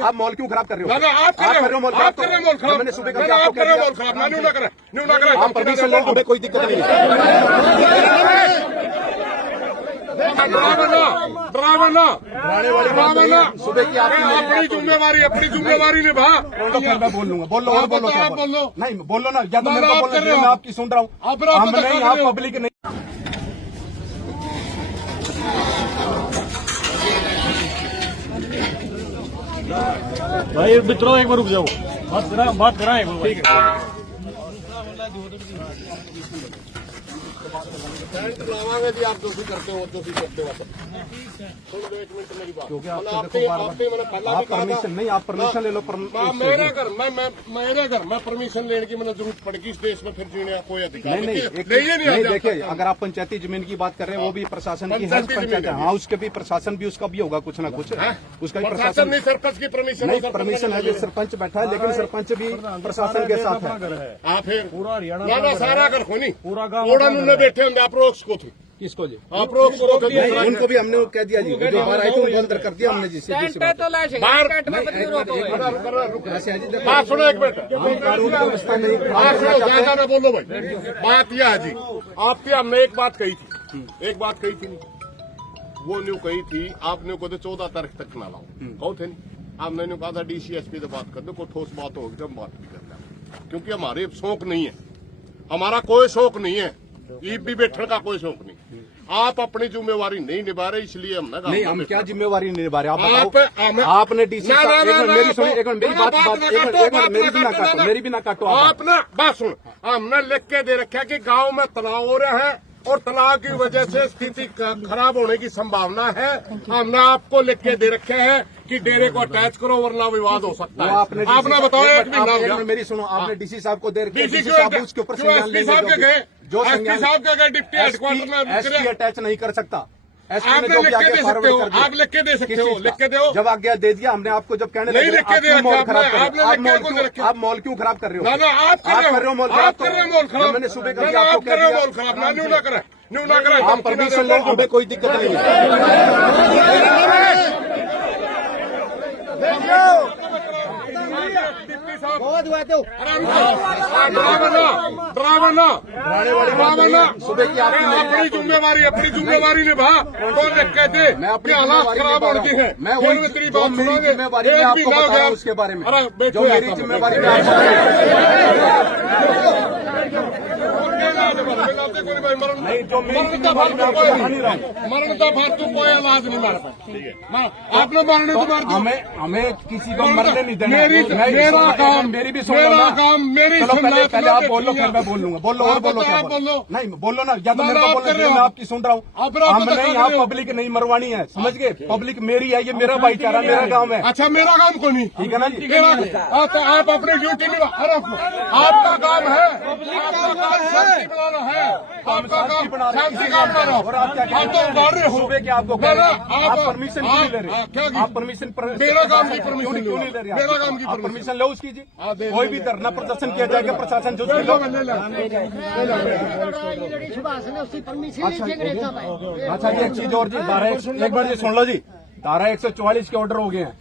आप मॉल क्यों खराब कर रहे हो? ना आप कर रहे हो मॉल खराब। मैंने सुबह कहा आप कर रहे हो मॉल खराब। ना न्यू ना करें। आप परमिशन लो, हमें कोई दिक्कत नहीं है। ड्राइवर ना सुबह की अपनी जिम्मेवारी निभा। मैं बोल लूंगा। बोलो और बोलो, क्या बोल लो। नहीं बोलो ना, या तो मेरे को बोलो, मैं आपकी सुन रहा हूँ। हम नहीं, आप पब्लिक नहीं। भाई मित्रों एक बार रुक जाओ, बात करा एक बार। ठीक है, लावांगे जी। आप जो भी करते हो सुन लो 1 मिनट मेरी बात। क्योंकि आप परमिशन नहीं, आप परमिशन ले लो। मेरा घर मेरे घर में परमिशन लेने की मैंने जरूरत पड़ेगी इस देश में, फिर जीने का कोई अधिकार नहीं। देखिए, अगर आप पंचायती जमीन की बात कर रहे हैं, वो भी प्रशासन की है पंचायत। हाँ, उसके भी प्रशासन भी, उसका भी होगा कुछ ना कुछ। उसका भी प्रशासन नहीं, सरपंच की परमिशन नहीं, परमिशन है। सरपंच बैठा है, लेकिन सरपंच भी प्रशासन के साथ है। आप फिर पूरा हरियाणा सारा घर खोनी पूरा गाँव बैठे होंगे। आप रोक को थे, किसको जी? आप रोक उनको भी हमने कह दिया जी, जो बाहर आए थे उनको अंदर कर दिया हमने जी। बात सुनो 1 मिनट। कानून व्यवस्था नहीं, बात सुनो, ज्यादा ना बोलो भाई। बात यह है जी, आपकी हमने एक बात कही थी, वो न्यू कही थी। आपने को 14 तारीख तक ना लाओ, कहो थे नहीं। आपने न्यू कहा था DCSP से बात कर दो, कोई ठोस बात होगी तो हम बात भी कर लें, क्योंकि हमारे शौक नहीं है, हमारा कोई शौक नहीं है, ईद भी बैठने का कोई शौक नहीं। आप अपनी जिम्मेवारी नहीं निभा रहे, इसलिए हम नहीं, हम क्या जिम्मेवारी नहीं निभा रहे? आप बताओ। आपने DC मेरी बात, मेरी भी ना काटो। आपने बात सुन, हमने लिख के दे रखा है कि गांव में तनाव हो रहा है और तनाव की वजह से स्थिति खराब होने की संभावना है। हमने आपको लिख के दे रखे हैं कि डेरे को अटैच करो वरना विवाद हो सकता है। आपने बताओ 1 महीना हो गया। मेरी सुनो, आपने DC साहब को दे रखे, DC साहब उसके ऊपर संज्ञान लेंगे। जो एसपी साहब के गए डिप्टी हेडक्वार्टर में SP अटैच नहीं कर सकता। आप लिख के दे सकते हो, आप लिख के दे सकते हो, लिख के दो। जब आज्ञा दे दिया हमने आपको, जब कहने नहीं लिख के दे मॉल खराब कर आप मॉल क्यों खराब कर रहे हो? ना आप कर रहे हो मॉल खराब। मैंने सुबह कर रहे हो मॉल खराब। ना न्यू ना करें। आप परमिशन लो, हमें कोई दिक्कत नहीं है। ड्राइवर ना सुबह की अपनी जिम्मेवारी निभा। कौन लिख के दे? मैं अपनी हालात खराब हो गई है। मैं वही जिम्मेवारी में आपको बता रहा हूँ उसके बारे में। जो मेरी जिम्मेवारी में नहीं, जो मेरी जिम्मेवारी में आपको बता नहीं रहा हूँ। मरण का बात तो कोई इलाज नहीं मार पाए। आपने मरने तो मार दो। हमें किसी को मरने नहीं देना। मेरा काम, मेरी भी मेरा काम, मेरी पहले आप बोल लो, फिर मैं बोल लूंगा। बोलो और बोलो, क्या बोलो? नहीं बोलो ना, या तो मेरे को बोलो, मैं आपकी सुन रहा हूँ। हम नहीं, आप पब्लिक नहीं मरवानी है, समझ गए? पब्लिक मेरी है, ये मेरा भाईचारा, मेरा गाँव है। अच्छा, मेरा काम को नहीं, ठीक है ना जी? आप अपनी ड्यूटी निभा। आपका काम है, आपका काम शांति बनाना है, आपका काम शांति का बनाना। और आप क्या आप तो उगाड़ रहे हो। सुबह के आपको आप परमिशन क्यों नहीं ले रहे? आप परमिशन मेरा काम की परमिशन क्यों नहीं ले रहे? मेरा काम की परमिशन लो उसकी जी। कोई भी धरना प्रदर्शन किया जाएगा, प्रशासन जो अच्छा जी, एक चीज और जी, एक बार जी सुन लो जी, धारा 144 के ऑर्डर हो गए हैं।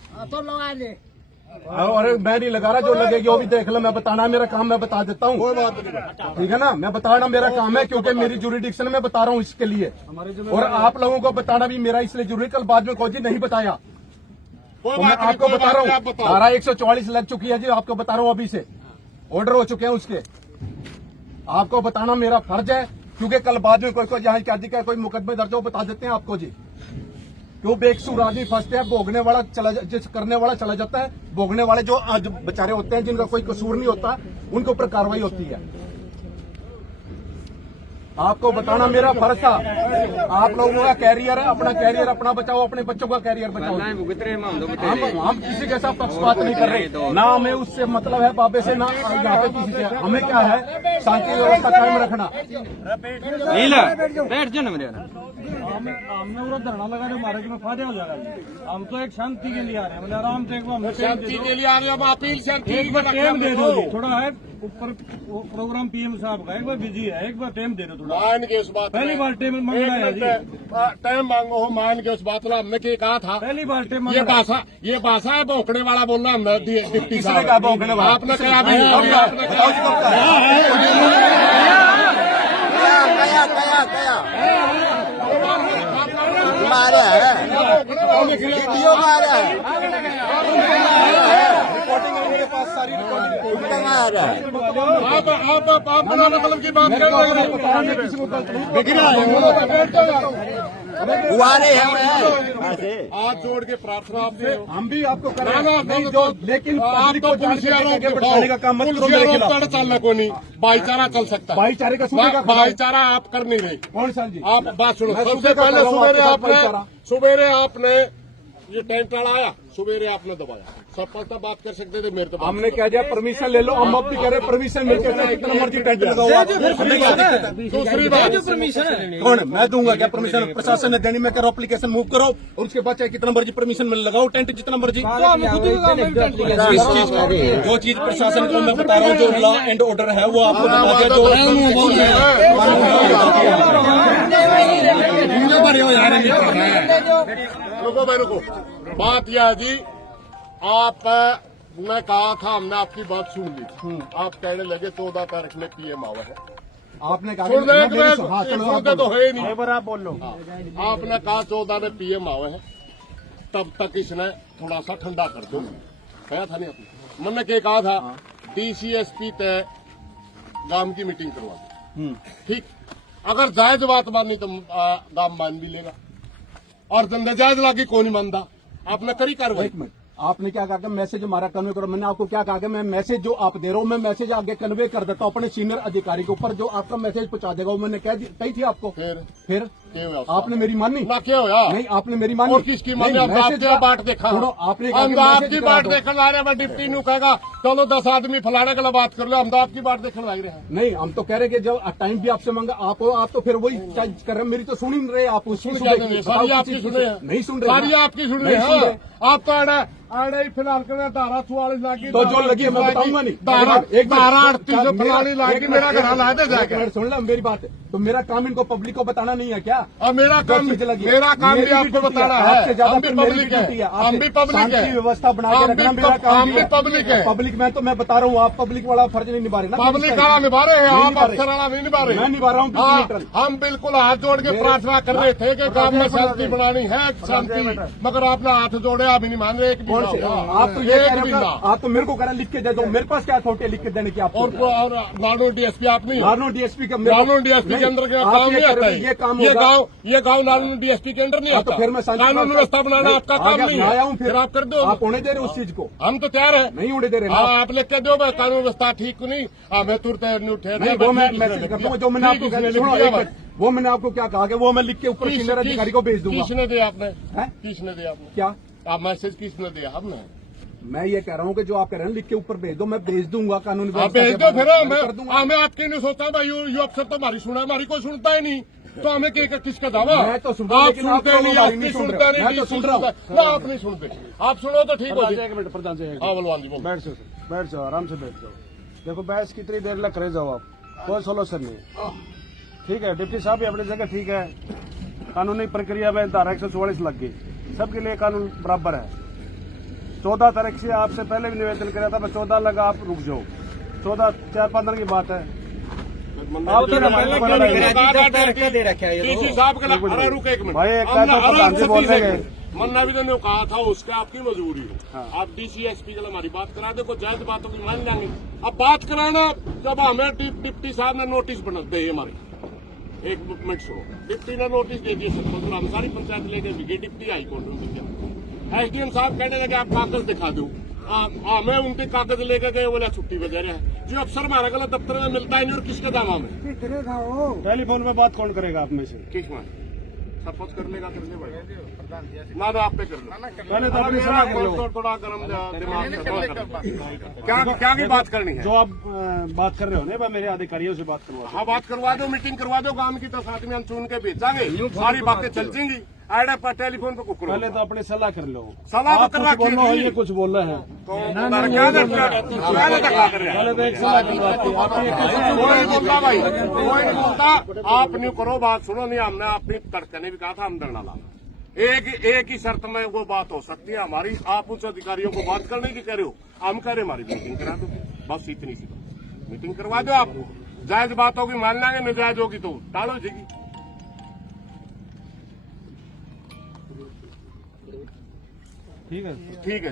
अरे मैं नहीं लगा रहा, जो लगेगी वो भी देख लो। मैं बताना मेरा काम, मैं बता देता हूँ, ठीक है ना? मैं बताना मेरा काम है, क्योंकि मेरी जुरिडिक्शन में बता रहा हूँ इसके लिए। और आप लोगों को बताना भी मेरा इसलिए जरूरी। कल बाद में कोई जी नहीं बताया तो मैं आपको बता रहा हूँ। धारा 144 लग चुकी है जी, आपको बता रहा हूँ, अभी से ऑर्डर हो चुके हैं उसके। आपको बताना मेरा फर्ज है, क्योंकि कल बाद में कोई यहाँ क्या दिखा, कोई मुकदमे दर्ज हो, बता देते हैं आपको जी। क्यों बेकसूर आदमी फंसते हैं, भोगने वाला करने वाला चला जाता है। भोगने वाले जो बेचारे होते हैं, जिनका कोई कसूर नहीं होता, उनके ऊपर कार्रवाई होती है। आपको बताना मेरा फर्ज था। आप लोगों का कैरियर है, अपना कैरियर अपना बचाओ, अपने बच्चों का कैरियर बचाओ। हम किसी के साथ पक्षपात नहीं कर रहे, ना हमें उससे मतलब है बाबे से, ना यहाँ पे किसी से। हमें क्या है, शांति व्यवस्था कायम रखना। बैठ जाओ ना मेरे, हमने पूरा धरना लगा रहे, हमारे में फायदा हो जाएगा। हम तो एक शांति के लिए आ रहे हैं, आराम से। शांति के लिए आ रहे हैं, अपील शांति एक बार टाइम दे दो, थोड़ा है ऊपर प्रोग्राम पीएम साहब का एक बार बिजी है, एक बार टाइम दे दो थोड़ा। मान के उस बात पहली बार टाइम मांगना है जी, टाइम मांगो हो, मान के उस बात में हमने क्या कहा था। पहली बार टाइम ये भाषा है भौंकने वाला बोलना हमने डिप्टी किसने साहब कहा भौंकने वाला? आपने कहा अभी बताओ जी कब का मारा है वीडियो मारा है रिकॉर्डिंग है मेरे पास, सारी रिकॉर्डिंग मारा है आप बना मतलब की बात कर रहे हुआ नहीं है हाथ जोड़ के प्रार्थना आपसे। हम भी आपको कर ना, रहे ना, हैं, नहीं ना, जो ना, लेकिन आप पब्लिक तो को जान पुलिस के आगे बढ़ाने का काम मत करो मेरे खिलाफ। चलना को नहीं, भाईचारा चल सकता है। भाईचारे का सूबे का खबर है। भाईचारा आप कर नहीं रहे। कौन सा जी? आप बात सुनो, मैं सबसे सूबे का पहले कर रहा हूं, आपके साथ सुबेरे आपने ये टेंट वाला आया, सुबेरे आपने दबाया। सब पता बात कर सकते थे, मेरे तो बात हमने क्या दिया, परमिशन ले लो। हम अब भी कह रहे परमिशन मिलते थे, कितना मर्जी टेंट लगाओ आप। हमें क्या दिक्कत है? दूसरी बात कौन है? मैं दूंगा क्या परमिशन? प्रशासन ने देनी, मैं करो एप्लीकेशन मूव करो और उसके बाद चाहे कितना मर्जी परमिशन मिल लगाओ टेंट जितना मर्जी। इस चीज का जो चीज प्रशासन को मैं बता रहा हूँ, जो लॉ एंड ऑर्डर है वो आपको बता दिया। रुको भाई रुको, बात यह है जी, आप ने कहा था, हमने आपकी बात सुन ली थी। आप कहने लगे 14 तारीख में पीएम आवा है। आपने कहा सुन रहे मेरी सुन- हाँ, चलो आप सुनते तो बोलो। है ही नहीं। एक बार आप बोल लो। आपने कहा 14 में पीएम आवे है, तब तक इसने थोड़ा सा ठंडा कर दो। कहा था नहीं आपने? मैंने क्या कहा था, डीसीएसपी तय गांव की मीटिंग करवा दो। ठीक, अगर जायज बात मानी तो गांव मान भी लेगा, और जायज लागी कौन नहीं मानता। आपने करी कार्रवाई। एक मिनट, आपने क्या कहा कि मैसेज हमारा कन्वे करो। मैंने आपको क्या कहा कि मैं मैसेज जो आप दे रहा हूँ, मैं मैसेज आगे कन्वे कर देता हूँ अपने सीनियर अधिकारी के ऊपर, जो आपका मैसेज पहुंचा देगा। वो मैंने कही थी आपको। फिर क्या हुआ उसका? आपने मेरी मानी ना क्या होया? नहीं, आपने मेरी मानी और किसकी मानी? नहीं, हम मैसेज आपकी बाट देखा, सुनो, आपने कहा कि हम मैसेज आपकी करा बाट दो। देखने आ रहे हैं। डिप्टी नु कहेगा चलो 10 आदमी फलाने के लिए बात कर लो, हम तो आपकी बात देखने लग रहे हैं। नहीं, हम तो कह रहे कि जब टाइम भी आपसे मांगा, आप तो फिर वही चार्ज कर रहे हैं। मेरी तो सुन ही नहीं रहे आप। उसकी सुन सुबह क्या की- रहे? सारी बताओ आपकी किसी सुन रहे की- हैं। नहीं सुन रहे, सारी आपकी सुन रहे नहीं सुन हैं। रहे। आप तो आड़े ही फिलहाल कर धारा 44 लागी, तो जो लगी है मैं बताऊंगा नहीं। धारा एक मिनट, धारा 38 फलानी लागी, एक मेरा मिनट, घर ला दे एक जाएगा। मिनट सुन लो मेरी बात। तो मेरा काम इनको पब्लिक को बताना नहीं है क्या? और मेरा काम जो चीज़ लगी है। मेरा काम मेरी भी आपको ड्यूटी बताना है। है। आपसे ज्यादा हम भी फिर मेरी पब्लिक ड्यूटी है, है। हम भी पब्लिक शांति है, व्यवस्था बना के रखना मेरा काम हम भी पब्लिक है। पब्लिक में तो मैं बता रहा हूँ, आप पब्लिक वाला फर्ज नहीं निभा रहे ना। पब्लिक वाला निभा रहे हैं, नहीं आप निभा रहे। अफसर वाला नहीं निभा रहे। मैं निभा रहा हूँ हाँ, मीटर। हम बिल्कुल हाथ जोड़ के प्रार्थना कर रहे थे कि गांव में शांति बनानी है, शांति, मगर आपने हाथ जोड़े, आप ही नहीं मान रहे। एक कौन से? आप तो ये कह रहे हो, आप तो मेरे को कह रहे लिख के दे दो। मेरे पास क्या अथॉरिटी लिख के देने की आपको? और नानो डीएसपी आप नहीं, नानो डीएसपी का नानो डीएसपी के अंदर का काम नहीं आता है। ये काम ये गांव नानो डीएसपी के अंदर नहीं आता। तो फिर मैं कानून व्यवस्था बनाना आपका काम नहीं है। आया हूँ, फिर आप कर दो, आप होने दे रहे उस चीज को। हम तो तैयार है। नहीं होने दे रहे ना। हाँ, आप लिख के दो भाई, कानून व्यवस्था ठीक नहीं, मैं तुरंत उठे नहीं, वो मैं मैसेज कर दूंगा। जो मैंने आपको कहा, सुनो एक मिनट, वो मैंने आपको क्या कहा कि वो मैं लिख के ऊपर सीनियर अधिकारी को भेज दूंगा। किसने दिया आपने? हैं? किसने दिया आपने? क्या आप मैसेज किसने दिया? हमने। मैं ये कह रहा हूँ कि जो आप कह रहे हैं लिख के ऊपर भेज दो, मैं भेज दूंगा। कानूनी आप व्यवस्था भेज के दो बाद फिर। मैं कर दूंगा। हमें आपके नहीं सोचता भाई, ये अफसर तो हमारी सुना, हमारी कोई सुनता ही नहीं, तो हमें किसका दावा? मैं तो सुन रहा हूं, आप लेकिन आप सुनते लोग नहीं, हमारी आप नहीं नहीं सुन सुनते रहे। नहीं, मैं तो सुन रहा हूं। ना आप नहीं सुनते, आप सुनो तो ठीक हो जी। एक मिनट प्रधान जी, हाँ बलवान जी बोलो। बैठ जाओ सर, बैठ जाओ, आराम से बैठ जाओ। देखो बहस कितनी देर लग करे जाओ, आप कोई सोल्यूशन नहीं। ठीक है, डिप्टी साहब भी अपनी जगह ठीक है। कानूनी प्रक्रिया में धारा 144 लग गई, सबके लिए कानून बराबर है। 14 तारीख से आपसे पहले भी निवेदन किया था, मैं 14 लगा, आप रुक जाओ। 14 4-5 दिन की बात है। आप तो डीसी साहब के लिए, अरे रुक एक मिनट भाई, एक हमने तो प्रधान जी बोल रहे हैं। मन्ना भी तो कहा था, उसका आपकी मजबूरी हो। आप डीसीएसपी के लिए हमारी बात करा दे, कोई जायज बातों की मान लेंगे। अब बात कराना, जब हमें डिप्टी साहब ने नोटिस बना दे हमारी, एक मिनट सुनो, डिप्टी ने नोटिस दे दिए सरपंच, हम सारी पंचायत लेके भी डिप्टी आई कोर्ट में। एसडीएम साहब कहने लगे आप कागज दिखा दो। हमें उनके कागज लेके गए, बोले छुट्टी पे दे रहे हैं जो अफसर हमारा गलत दफ्तर में मिलता ही नहीं, और किसके दावा में? टेलीफोन पे बात कौन करेगा आप में से? किस में शपथ कर लेगा, करने पड़ेगा ना, तो आप पे कर लो। पहले तो अपनी सलाह कर लो। थोड़ा गर्म दिमाग से थोड़ा कर। क्या की बात करनी है? जो आप बात कर रहे हो ना, मेरे अधिकारियों से बात करवा। हाँ, बात करवा दो, मीटिंग करवा दो, गांव की 10 आदमी हम चुन के भेजांगे, सारी बातें चल जाएंगी। आड़े पर टेलीफोन पे कुकरो पहले तो अपनी सलाह कर लो। सलाह तो आप कर कुछ रखी बोलो थी। ये कुछ बोल रहे हैं। तो क्या कर रहे पहले तो एक सलाह करवाती कोई बोलता भाई, कोई नहीं बोलता। आप नहीं करो, बात सुनो। नहीं, हमने अपनी तड़के ने भी कहा था हम धरना लाना। एक ही शर्त में वो बात हो सकती है हमारी। आप उच्च अधिकारियों को बात करने की कह रहे हो, हम कह रहे हमारी मीटिंग करा दो, बस इतनी सी बात। मीटिंग करवा दो। आपको जायज बात होगी मान लेंगे, नाजायज होगी तो टालो जाएगी। ठीक है। ठीक है।